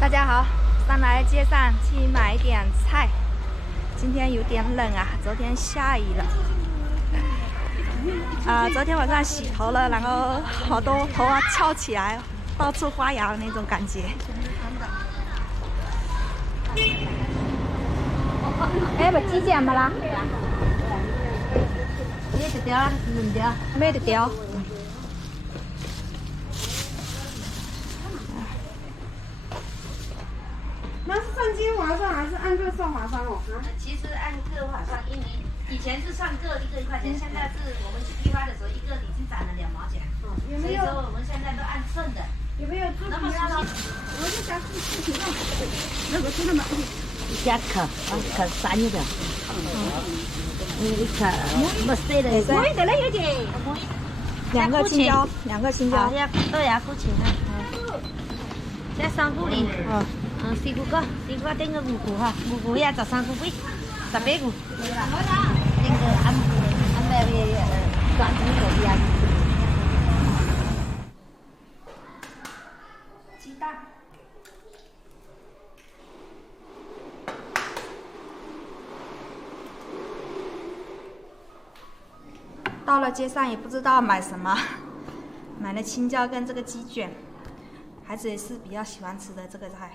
大家好，上来街上去买点菜。今天有点冷啊，昨天下雨了。昨天晚上洗头了，然后好多头发翘起来，到处发芽的那种感觉。哎，不鸡剪没啦？没得掉啦，冷掉，没得掉。那是算斤划算还是按个算划算哦？其实按个划算，因为以前是算个1块钱，现在是我们去批发的时候，一个已经涨了2毛钱。有没有？所以说我们现在都按称的。有没有猪皮啊？我就想吃猪皮肉，那个真的蛮贵。1克3的。一克没碎的。贵的嘞有点。2个青椒，2个青椒。都要付钱啊。这3股哩。4股个，4股顶个5股哈，5股也13股贵，18股。顶个安排转成手边。鸡蛋。到了街上也不知道买什么，买了青椒跟这个鸡卷，孩子也是比较喜欢吃的这个菜。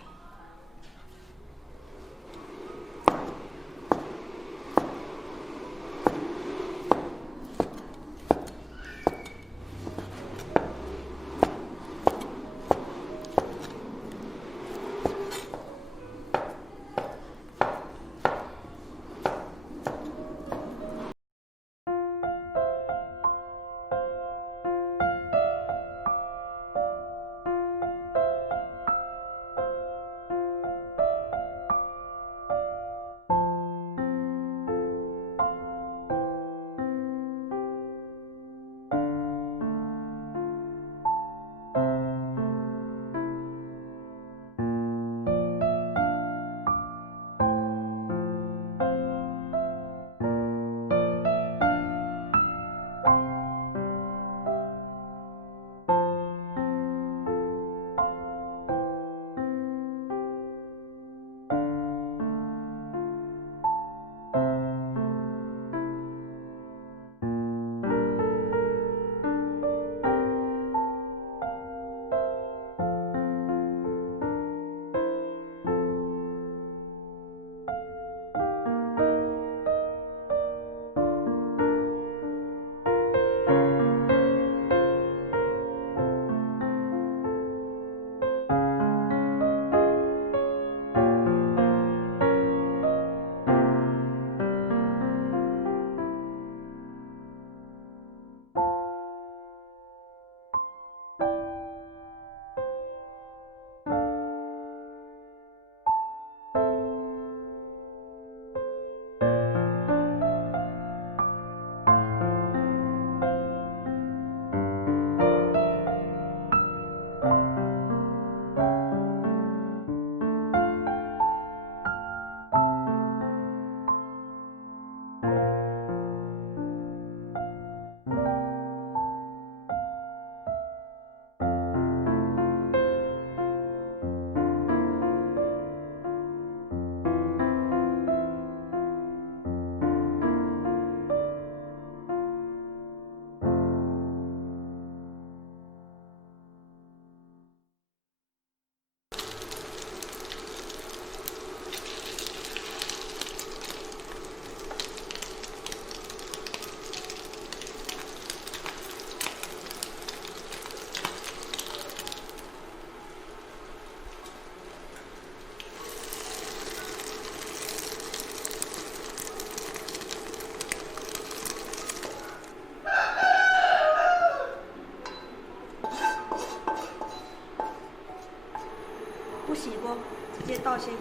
不洗锅，直接倒些油。